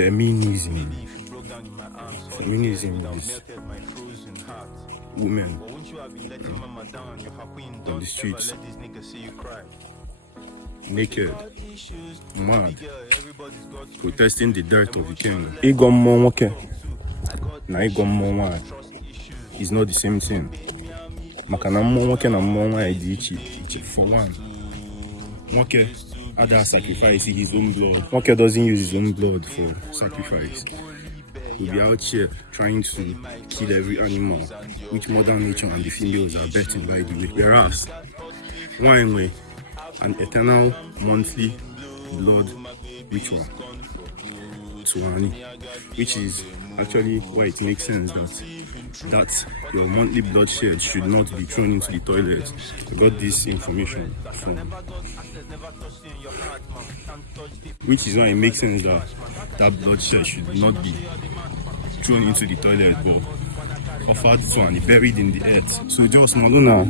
Feminism. Feminism is women on the streets, naked, mad, protesting the death of the king. Ịgọ mmụọ nwoke na ịgọ mmụọ nwanyị is not the same thing. Maka na mmụọ nwoke na mmụọ nwanyị dị iche iche. For one, nwoke ada sacrifice his own blood. Nwoke doesn't use his own blood for sacrifice. We'll be out here trying to kill every animal, which Mother Nature and the females are betting, by the way. Whereas, one an eternal monthly blood ritual to Ani, which is actually why it makes sense that your monthly bloodshed should not be thrown into the toilet. I got this information from, which is why it makes sense that bloodshed should not be thrown into the toilet but offered to and buried in the earth. So just Maluna,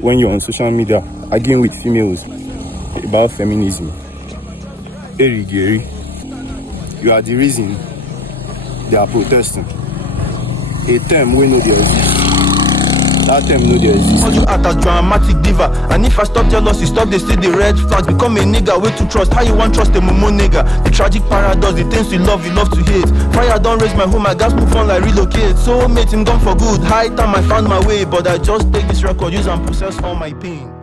when you're on social media arguing with females about feminism, Eri Gary, you are the reason they are protesting. A term we know they exist. That term know they exist. Call you out a dramatic diva. And if I stop jealousy, stop they see the red flags. Become a nigga, way to trust. How you want trust a mumu nigga? The tragic paradox, the things you love to hate. Fire don't raise my home, I gas move on like relocate. So mate him gone for good. High time I found my way, but I just take this record, use and process all my pain.